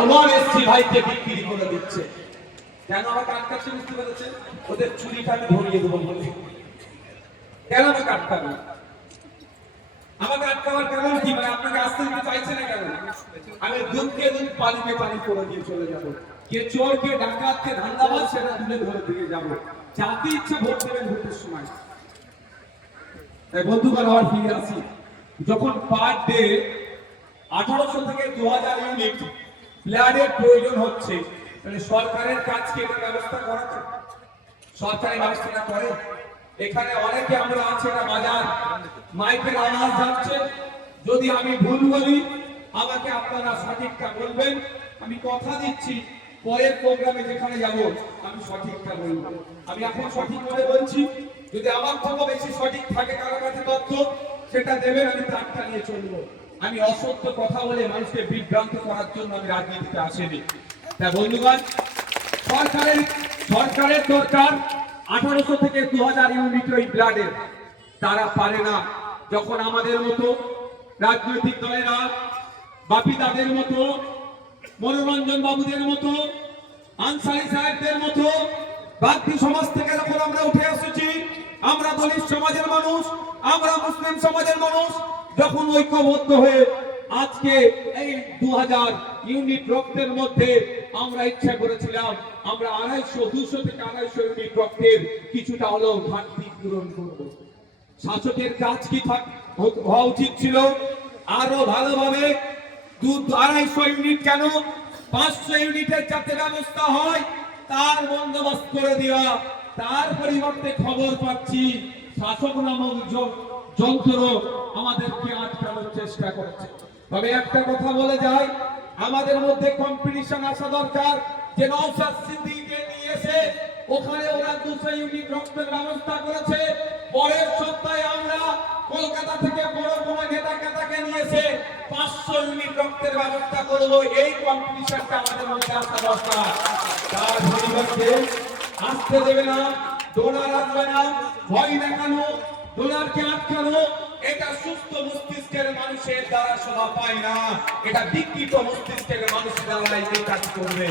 ওমর এসছি ভাইকে বিক্রি করে দিচ্ছে। কেন আমাকে আটকাচ্ছে বুঝতে পেরেছে ওদের চুরিটা আমি ধরিয়ে দেবো বলে। কেন আমাকে আটকাবে আমাকে আটকাবার কারণ কি? মানে আপনাকে আসতে দিতে চাইছে না কেন? আমি দুধকে দুধ, পানিকে পানি করে দিয়ে চলে যাব। কে চোর, কে ডাকাত সেটা তুলে ধরে দিয়ে যাব। যাকে ইচ্ছা ভোট দেবেন ভোটের সময়। তাই বন্ধুগণ আবার ফিরে আসি। যখন পার ডে, আঠারোশো থেকে দু হাজার ইউনিট প্লেয়ারের প্রয়োজন হচ্ছে। মানে সরকারের কাজ কি এটা ব্যবস্থা করাতে? সরকারি ব্যবস্থাটা করে? এখানে অনেকে আমরা আছে না বাজার। মাইকের আওয়াজ যাচ্ছে। যদি আমি ভুল বলি, আমাকে আপনারা সঠিকটা বলবেন। আমি কথা দিচ্ছি, পরের প্রোগ্রামে যেখানে যাব, আমি সঠিকটা বলব। আমি এখন সঠিক করে বলছি, যদি আমার থেকে বেশি সঠিক থাকে, কারও কাছে তথ্য, সেটা দেবেন, আমি তারটা নিয়ে চলবো। আমি অসত্য কথা বলে মানুষকে বিভ্রান্ত করার জন্য আমি রাজনীতিতে আসেনি। তা বন্ধুগণ, সরকারের সরকারের দরকার আঠারোশো থেকে দু হাজার ইউনিট ওই ব্লাডের। তারা পারে না। যখন আমাদের মতো রাজনৈতিক দলেরা বাপি তাদের মতো, মনোরঞ্জন বাবুদের মতো, আনসারি সাহেবদের মতো, বাগদি সমাজ থেকে যখন আমরা উঠে এসেছি, আমরা দলিত সমাজের মানুষ, আমরা মুসলিম সমাজের মানুষ যখন ঐক্যবদ্ধ হয়ে আজকে এই দু হাজার ইউনিট রক্তের মধ্যে আমরা ইচ্ছা করেছিলাম, আমরা আড়াইশো, দুশো থেকে আড়াইশো ইউনিট রক্তের কিছুটা হলেও ঘাটতি পূরণ করব। শাসকের কাজ কি হওয়া উচিত ছিল আরও ভালোভাবে দু আড়াইশো ইউনিট কেন? পাঁচশো ইউনিটের যাতে ব্যবস্থা হয়, তার বন্দোবস্ত করে দেওয়া। তার পরিবর্তে খবর পাচ্ছি, শাসক নামক যন্ত্র আমাদেরকে আটকানোর চেষ্টা করছে। তবে একটা কথা বলে যাই, আমাদের মধ্যে কম্পিটিশন আসা দরকার। যে নওশাদ সিদ্দিকীকে নিয়ে এসে ওখানে ওরা দুশো ইউনিট রক্তের ব্যবস্থা করেছে। পরের সপ্তাহে আমরা কলকাতা থেকে বড় বড় নেতা নেতাকে নিয়ে এসে পাঁচশো ইউনিট রক্তের ব্যবস্থা করব। এই কম্পিটিশনটা আমাদের মধ্যে আসা দরকার। তার পরিবর্তে আসতে দেবে না ডোনার আসবে না, ভয় দেখানো ডোনারকে আটকানো, এটা সুস্থ মস্তিষ্কের মানুষের দ্বারা শোভা পায় না। এটা বিকৃত মস্তিষ্কের মানুষের দ্বারা এই কাজ করবে।